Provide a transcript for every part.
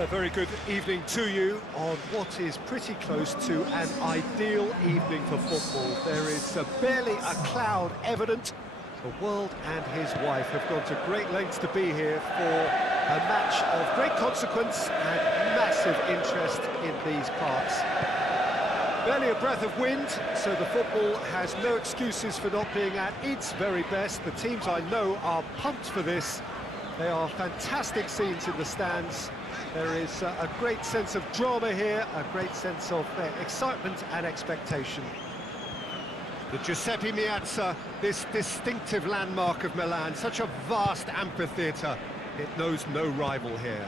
A very good evening to you on what is pretty close to an ideal evening for football. There is barely a cloud evident. The world and his wife have gone to great lengths to be here for a match of great consequence and massive interest in these parts. Barely a breath of wind, so the football has no excuses for not being at its very best. The teams I know are pumped for this. They are fantastic scenes in the stands. There is a great sense of drama here, a great sense of excitement and expectation. The Giuseppe Meazza, this distinctive landmark of Milan, such a vast amphitheatre, it knows no rival here.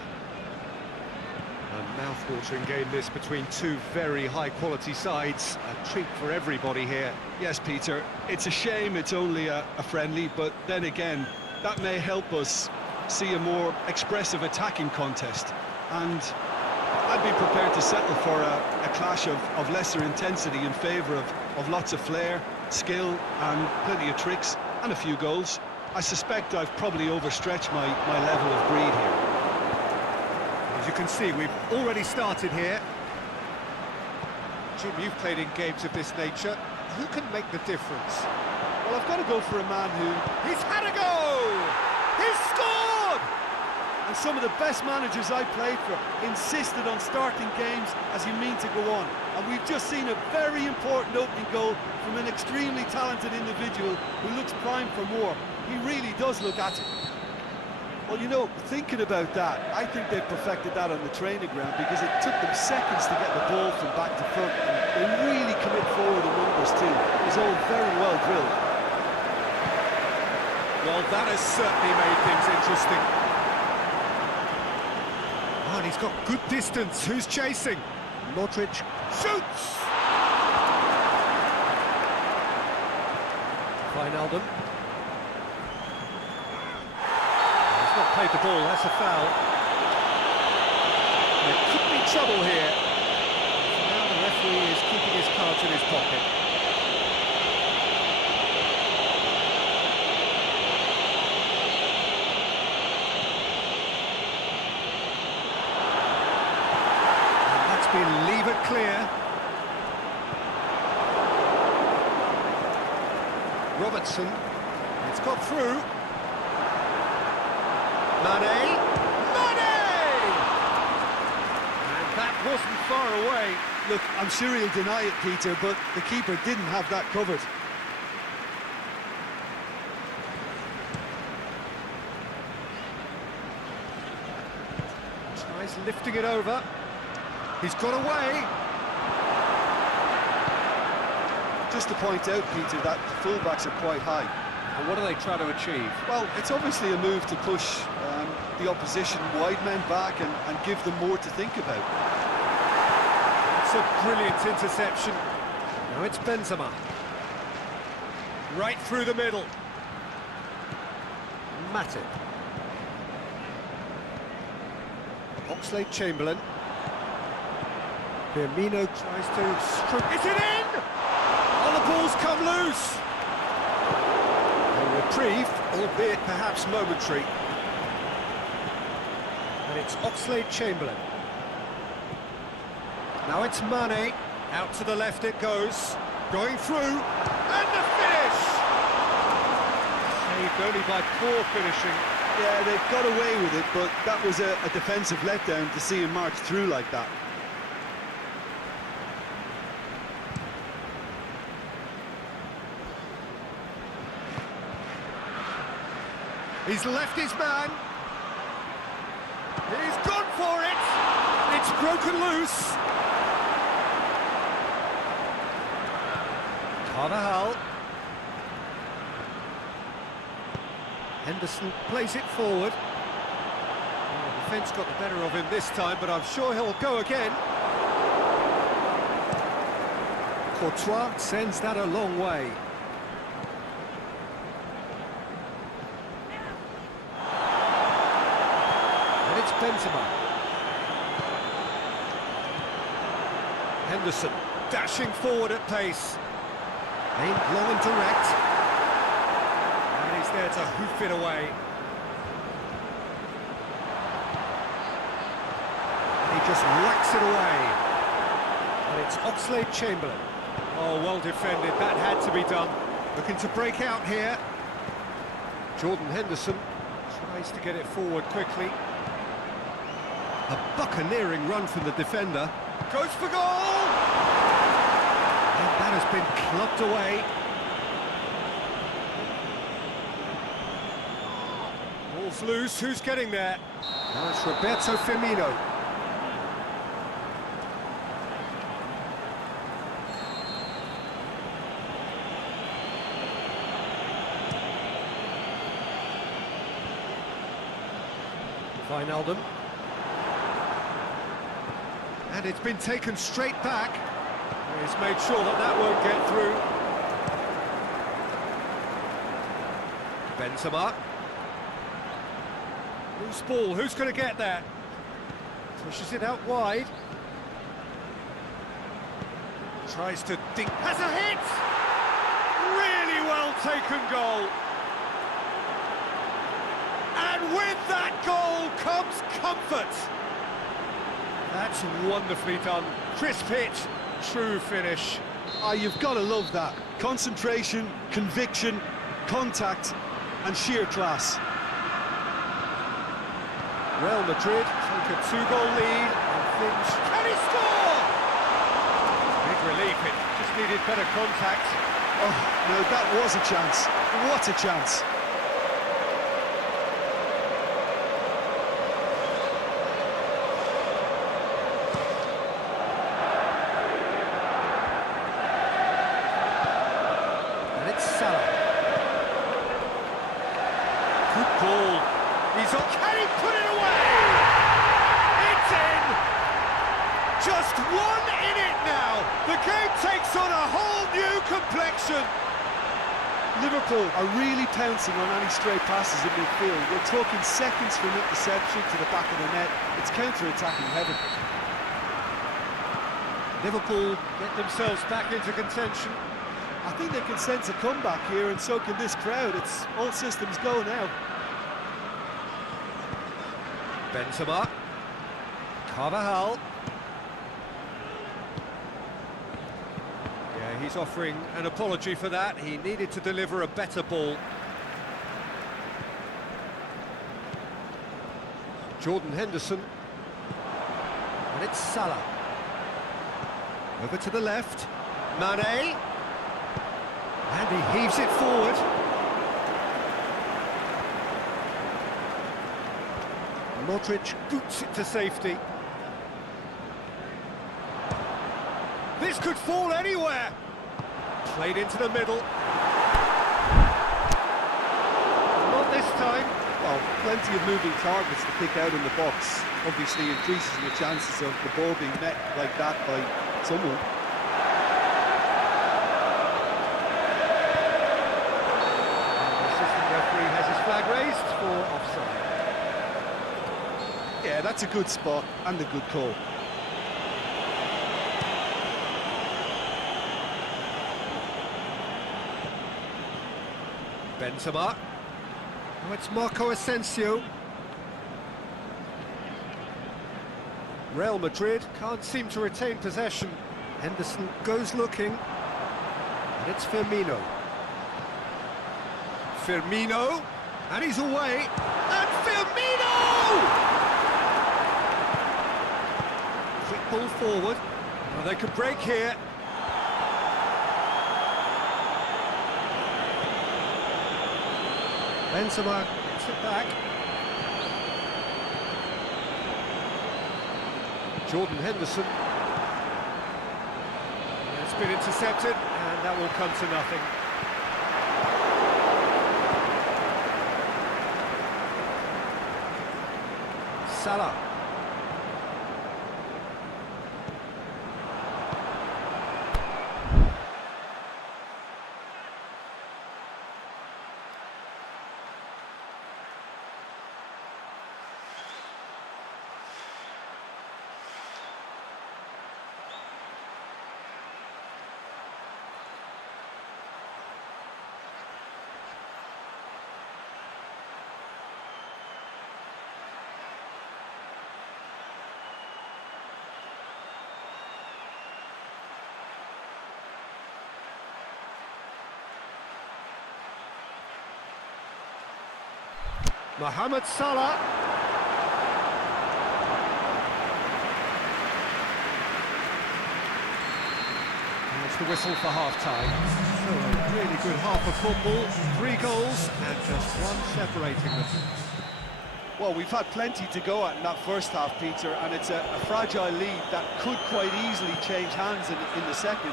A mouth-watering game this between two very high-quality sides, a treat for everybody here. Yes, Peter, it's a shame it's only a friendly, but then again, that may help us see a more expressive attacking contest. And I'd be prepared to settle for a clash of lesser intensity in favour of lots of flair, skill and plenty of tricks and a few goals. I suspect I've probably overstretched my level of greed here. As you can see, we've already started here. Jim, you've played in games of this nature. Who can make the difference? Well, I've got to go for a man who... He's had a go! He's scored! And some of the best managers I played for insisted on starting games as you mean to go on. And we've just seen a very important opening goal from an extremely talented individual who looks primed for more. He really does look at it. Well, you know, thinking about that, I think they've perfected that on the training ground because it took them seconds to get the ball from back to front. And they really commit forward in numbers too. It was all very well drilled. Well, that has certainly made things interesting. Oh, and he's got good distance. Who's chasing? Modric shoots! Wijnaldum. He's not played the ball, that's a foul. There could be trouble here. So now the referee is keeping his cards in his pocket. Leave it clear. Robertson, it's got through. Mane! And that wasn't far away. Look, I'm sure he'll deny it, Peter, but the keeper didn't have that covered. Tries lifting it over. He's got away. Just to point out, Peter, that the fullbacks are quite high. And what are they trying to achieve? Well, it's obviously a move to push the opposition wide men back and give them more to think about. It's a brilliant interception. Now it's Benzema. Right through the middle. Matip. Oxlade-Chamberlain. Firmino tries to stroke. Is it in? Oh, the ball's come loose. A reprieve, albeit perhaps momentary. And it's Oxlade-Chamberlain. Now it's Mane. Out to the left it goes. Going through. And the finish! Saved only by poor finishing. Yeah, they've got away with it, but that was a defensive letdown to see him march through like that. He's left his man. He's gone for it. It's broken loose. Carvajal. Henderson plays it forward. Oh, the defence got the better of him this time, but I'm sure he'll go again. Courtois sends that a long way. And it's Benzema. Henderson dashing forward at pace. Aimed long and direct. And he's there to hoof it away. just whacks it away. And it's Oxlade-Chamberlain. Oh, well defended, that had to be done. Looking to break out here. Jordan Henderson tries to get it forward quickly. A buccaneering run from the defender. Goes for goal! And that has been clubbed away. Ball's loose, who's getting there? Now it's Roberto Firmino. Wijnaldum. And it's been taken straight back. He's made sure that that won't get through. Benzema. Loose ball, who's going to get that? Pushes it out wide. Tries to dink. Has a hit! Really well taken goal. And with that goal comes comfort. That's wonderfully done. Crisp hit, true finish. Ah, you've got to love that. Concentration, conviction, contact, and sheer class. Real Madrid take a 2-goal lead and Finch. Can he score? Big relief, it just needed better contact. Oh, no, that was a chance. What a chance. And it's Salah. Good ball. He's on. Can he put it away? It's in! Just one in it now. The game takes on a whole new complexion. Liverpool are really pouncing on any stray passes in midfield. We're talking seconds from interception to the back of the net. It's counter-attacking heaven. Liverpool get themselves back into contention. I think they can sense a comeback here, and so can this crowd. It's all systems go now. Benzema. Carvajal. Yeah, he's offering an apology for that. He needed to deliver a better ball. Jordan Henderson. And it's Salah. Over to the left. Mane. And he heaves it forward. Modric boots it to safety. This could fall anywhere. Played into the middle. Not this time. Well, plenty of moving targets to pick out in the box. Obviously increases the chances of the ball being met like that by someone. And the assistant referee has his flag raised for offside. Yeah, that's a good spot and a good call. Benzema. Oh, it's Marco Asensio. Real Madrid can't seem to retain possession. Henderson goes looking. And it's Firmino. Firmino. And he's away. And Firmino! Quick ball forward. Well, they could break here. Benzema gets it back. Jordan Henderson. It's been intercepted, and that will come to nothing. Salah. Mohamed Salah. There's the whistle for half-time. So a really good half of football, 3 goals and just one separating them. Well, we've had plenty to go at in that first half, Peter, and it's a fragile lead that could quite easily change hands in the second.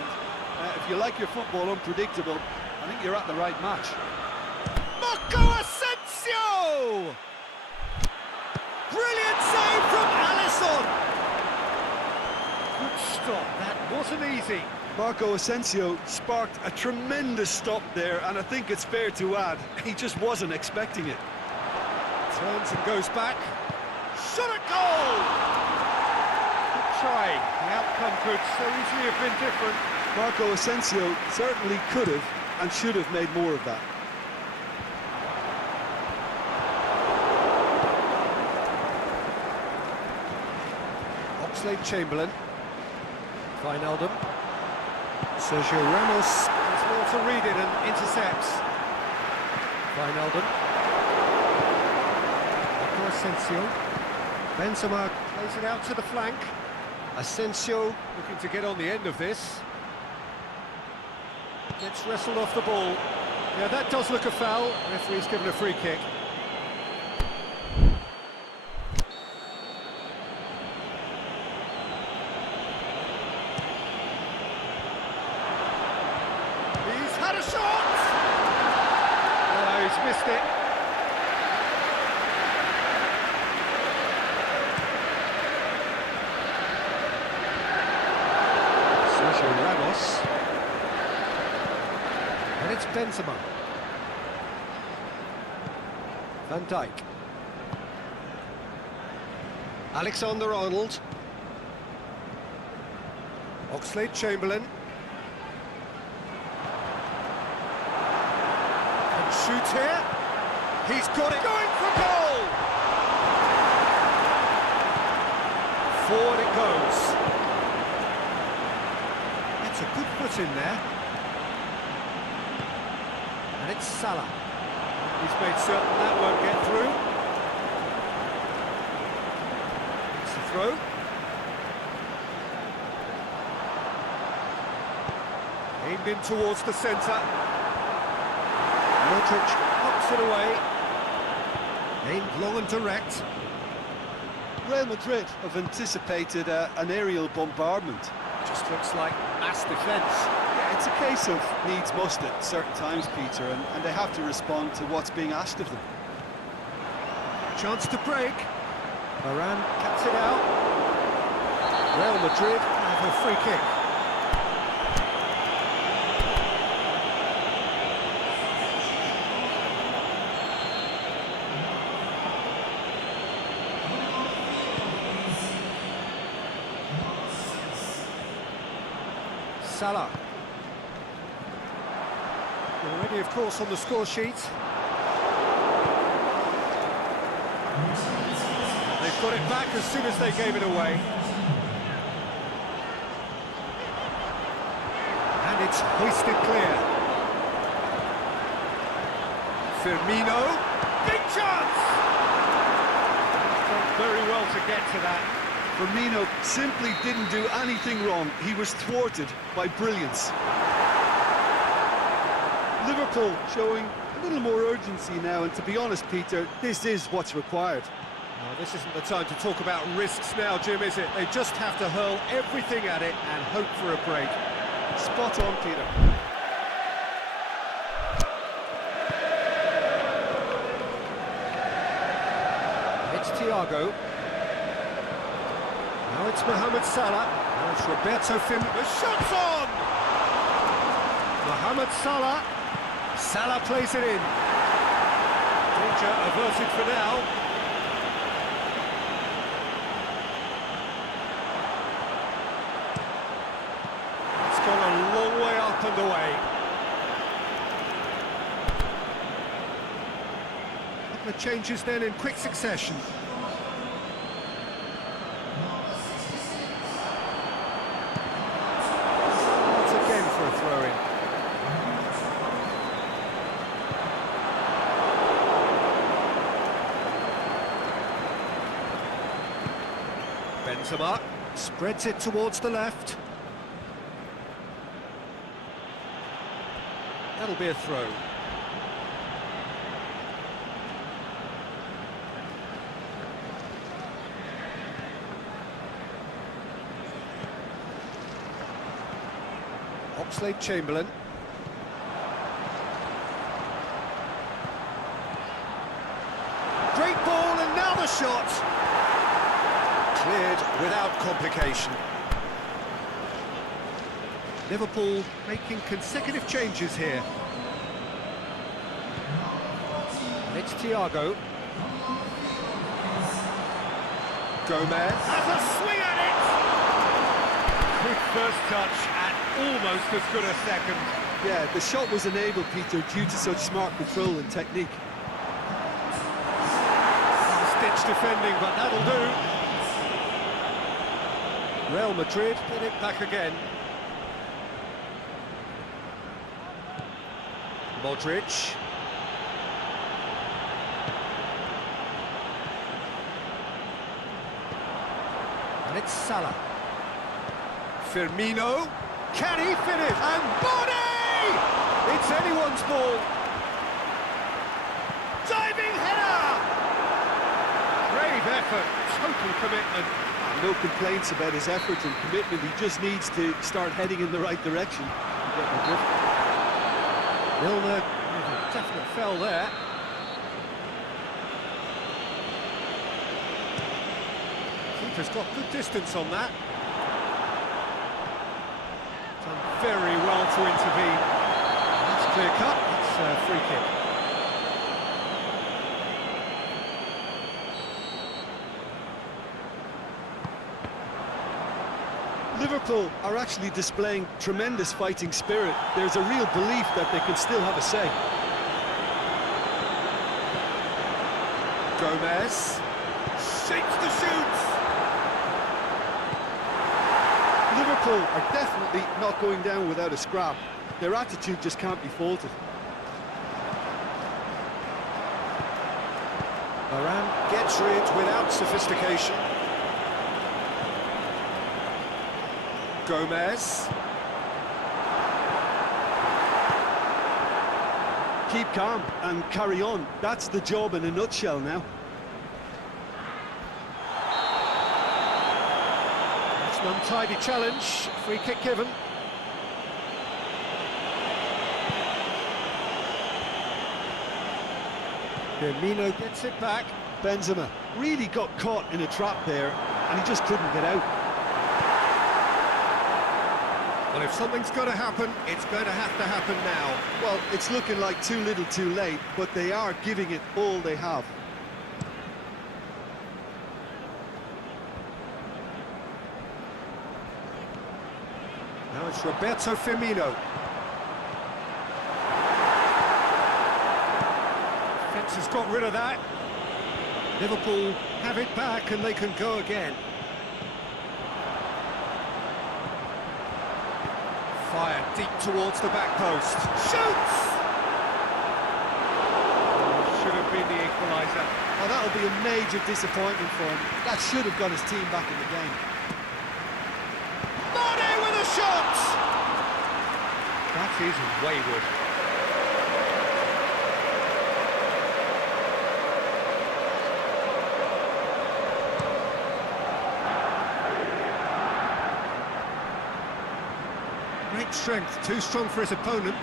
If you like your football unpredictable, I think you're at the right match. Marco Asensio! Brilliant save from Alisson! Good stop, that wasn't easy. Marco Asensio sparked a tremendous stop there, and I think it's fair to add, he just wasn't expecting it. Turns and goes back. Shot at goal! Good try. The outcome could so easily have been different. Marco Asensio certainly could have and should have made more of that. Oxlade-Chamberlain. Wijnaldum. Sergio Ramos has well to read it and intercepts. Wijnaldum. Marco Asensio. Benzema plays it out to the flank. Asensio looking to get on the end of this. Gets wrestled off the ball. Yeah, that does look a foul. Referee's given a free kick. He's had a shot! Oh, he's missed it. Sergio Ramos. And it's Benzema. Van Dijk. Alexander-Arnold. Oxlade-Chamberlain. Can shoot here. He's got it. Going for goal! Forward it goes. That's a good foot in there. And it's Salah. He's made certain that won't get through. It's the throw. Aimed in towards the centre. Modric knocks it away. Aimed long and direct. Real Madrid have anticipated an aerial bombardment. Just looks like mass defence. Yeah, it's a case of needs must at certain times, Peter, and they have to respond to what's being asked of them. Chance to break. Varane cuts it out. Real Madrid have a free kick. Salah. Already, of course, on the score sheet. They've got it back as soon as they gave it away. And it's hoisted clear. Firmino. Big chance! Done very well to get to that. Firmino simply didn't do anything wrong. He was thwarted by brilliance. Liverpool showing a little more urgency now, and to be honest, Peter, this is what's required. No, this isn't the time to talk about risks now, Jim, is it? They just have to hurl everything at it and hope for a break. Spot on, Peter. It's Thiago. Now it's Mohamed Salah. Now it's Roberto Firmino. The shot's on! Mohamed Salah. Salah plays it in. Danger averted for now. It's gone a long way up and away. A couple of changes then in quick succession. For a throw-in. Benzema spreads it towards the left. That'll be a throw. Oxlade-Chamberlain. Great ball, and now the shot. Cleared without complication. Liverpool making consecutive changes here. And it's Thiago. Gomez has a swing at it! Quick first touch and almost as good a second. Yeah, the shot was enabled, Peter, due to such smart control and technique. Stitch defending, but that'll do. Real Madrid get it back again. Modric. And it's Salah. Firmino. Can he finish? And Body! It's anyone's ball. Diving header! Brave effort, total commitment. No complaints about his effort and commitment. He just needs to start heading in the right direction. Milner, definite fell there. Keeper's got good distance on that. Done very well to intervene. That's clear cut, it's a free kick. Liverpool are actually displaying tremendous fighting spirit. There's a real belief that they can still have a say. Gomez shakes the shoots. Liverpool are definitely not going down without a scrap. Their attitude just can't be faulted. Varane gets rid without sophistication. Gomez. Keep calm and carry on. That's the job in a nutshell now. It's an untidy challenge. Free kick given. Firmino gets it back. Benzema really got caught in a trap there, and he just couldn't get out. Well, if something's got to happen, it's going to have to happen now. Well, it's looking like too little too late, but they are giving it all they have. Now it's Roberto Firmino. Defence has got rid of that. Liverpool have it back and they can go again. Fire deep towards the back post. Shoots! Should have been the equaliser. Oh, that'll be a major disappointment for him. That should have got his team back in the game. Mane with a shot! That is wayward. Great strength, too strong for his opponent.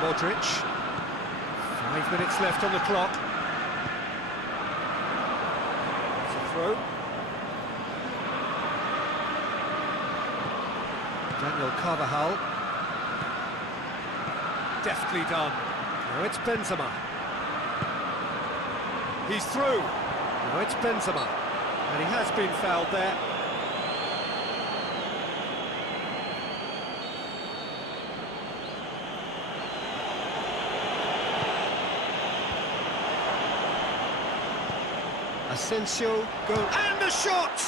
Modric. 5 minutes left on the clock. It's a throw. Daniel Carvajal. Deftly done. Now it's Benzema. He's through. Now it's Benzema. And he has been fouled there. Asensio go and a shot!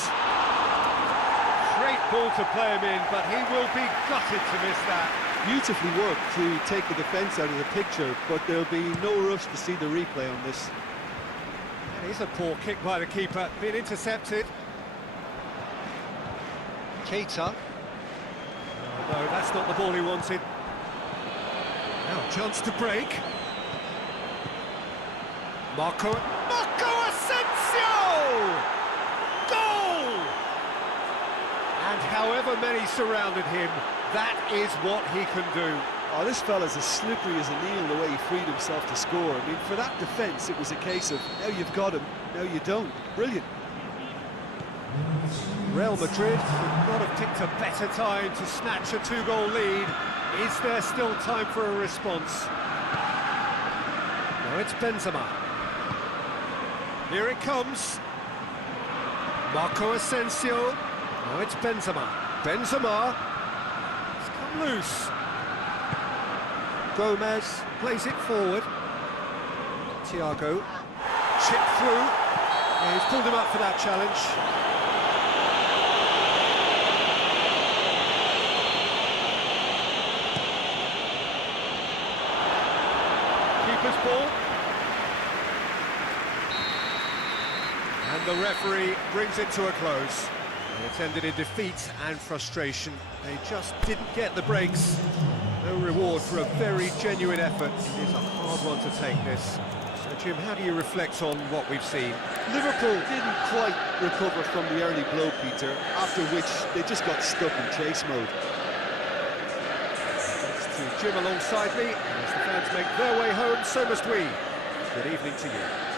Great ball to play him in, but he will be gutted to miss that. Beautifully worked to take the defence out of the picture, but there'll be no rush to see the replay on this. It is a poor kick by the keeper, being intercepted. Keita. Oh, no, that's not the ball he wanted. Now, chance to break. Marco Asensio! Goal! And however many surrounded him, that is what he can do. Oh, this fella's as slippery as a needle the way he freed himself to score. I mean, for that defence, it was a case of, now you've got him, now you don't. Brilliant. Real Madrid could not have picked a better time to snatch a two-goal lead. Is there still time for a response? No, it's Benzema. Here it comes. Marco Asensio. No, it's Benzema. Benzema. It's come loose. Gomez plays it forward. Thiago. Chip through. Yeah, he's pulled him up for that challenge. Keeper's ball. And the referee brings it to a close. And it's ended in defeat and frustration. They just didn't get the breaks. No reward for a very genuine effort. It is a hard one to take, this. So, Jim, how do you reflect on what we've seen? Liverpool didn't quite recover from the early blow, Peter, after which they just got stuck in chase mode. Thanks to Jim alongside me. And as the fans make their way home, so must we. Good evening to you.